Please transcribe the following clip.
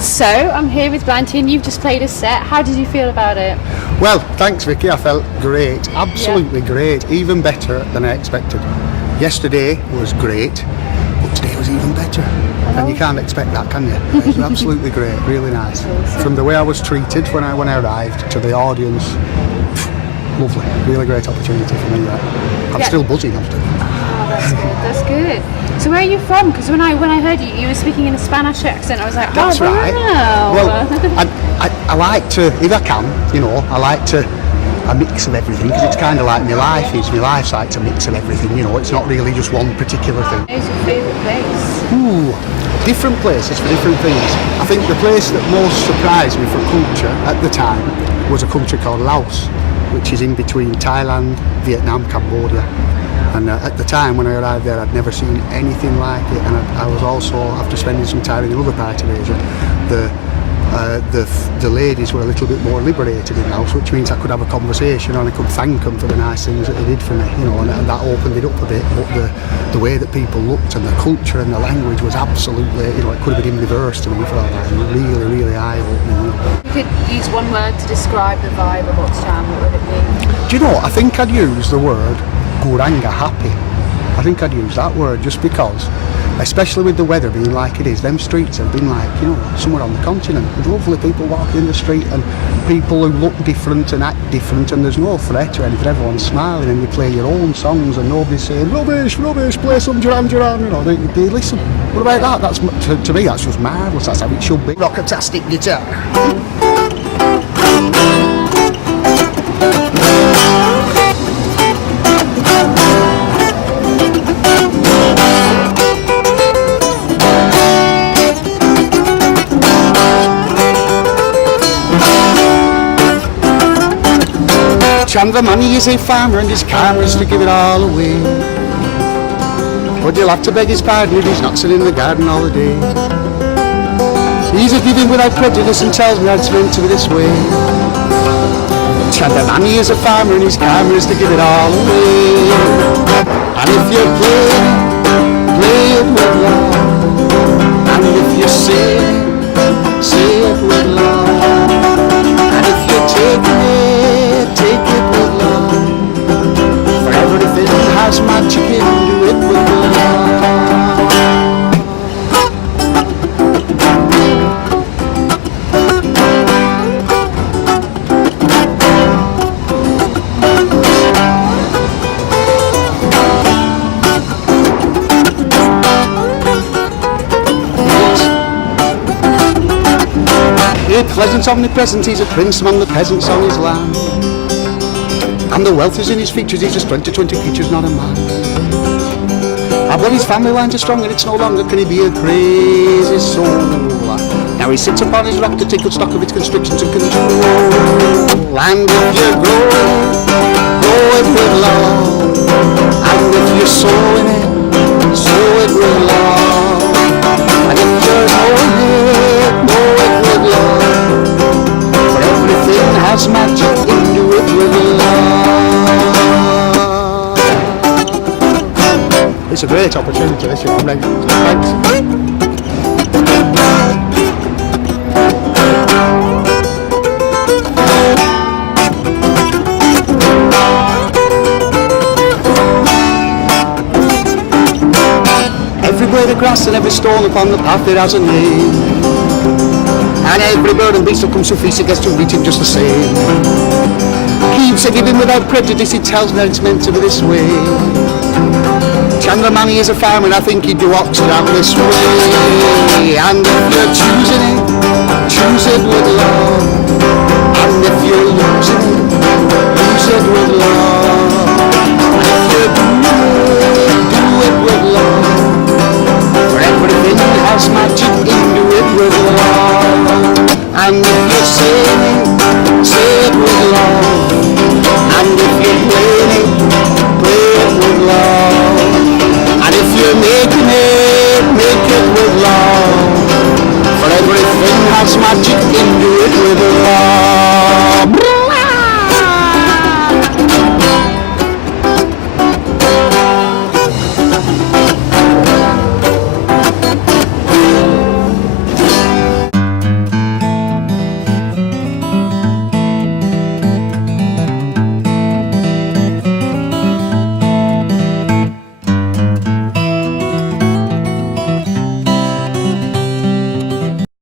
So, I'm here with Blanty and you've just played a set. How did you feel about it? Well, thanks Vicky, I felt great, absolutely great, even better than I expected. Yesterday was great, but today was even better. And you can't expect that, can you? It was absolutely great, really nice. From the way I was treated when I arrived to the audience, lovely, really great opportunity for me there. I'm still buzzing after. Oh, that's good. So where are you from? Because when I heard you were speaking in a Spanish accent, I was like, that's right. Wow. Well, I like to, if I can, I like to a mix of everything, because it's kind of like my life's like a mix of everything, it's not really just one particular thing. Where's your favourite place? Ooh, different places for different things. I think the place that most surprised me for culture at the time was a country called Laos, which is in between Thailand, Vietnam, Cambodia. And at the time when I arrived there, I'd never seen anything like it. And I was also, after spending some time in another part of Asia, the ladies were a little bit more liberated in Laos, which means I could have a conversation and I could thank them for the nice things that they did for me, and that opened it up a bit. But the way that people looked and the culture and the language was absolutely, it could have been in reverse to me for all that, and really, really eye-opening. You could use one word to describe the vibe of Oxjam, what would it be? Do you know, I think I'd use the word Guranga, happy. I think I'd use that word just because, especially with the weather being like it is, them streets have been like, somewhere on the continent, with lovely people walking in the street and people who look different and act different, and there's no threat or anything, everyone's smiling, and you play your own songs and nobody's saying, rubbish, play some Duran Duran, they listen. What about that? That's, to me, that's just marvellous, that's how it should be. Rockatastic guitar. Chandra Money is a farmer and his karma is to give it all away. But you'll have to beg his pardon if he's not sitting in the garden all the day. He's a giving without prejudice and tells me how it's meant to be this way. Chandra Money is a farmer and his karma is to give it all away. And if you play it with love. And if you say it with love. And if you're taking it, take it with love. For everything has magic in, do it with love. Pleasant omnipresent, he's a prince among the peasants on his land. And the wealth is in his features, he's just 20 features, not a man. But his family lines are strong and it's no longer can he be a crazy soul. Now he sits upon his rock to take good stock of its constrictions and control. And if you grow it with love. And if you're sowing it, sow it with love. And if you're knowing it, know it with love. Everything has magic, do it with love. It's a great opportunity, this year. Thanks. Every blade of grass and every stone upon the path, it has a name. And every bird and beast that comes to feast, it gets to meet him just the same. Keeps it giving without prejudice, he tells me that it's meant to be this way. Chandra Money is a farmer and I think he'd do Oxjam this way. And if you're choosing it, choose it with love. And if you're losing it, lose it with love. And if you're doing it, do it with love. For everything has magic in, do it with love. And if you're saying it, say it with love. And if you're playing it, play it with love. And if you're making it, make it with love. For everything has magic in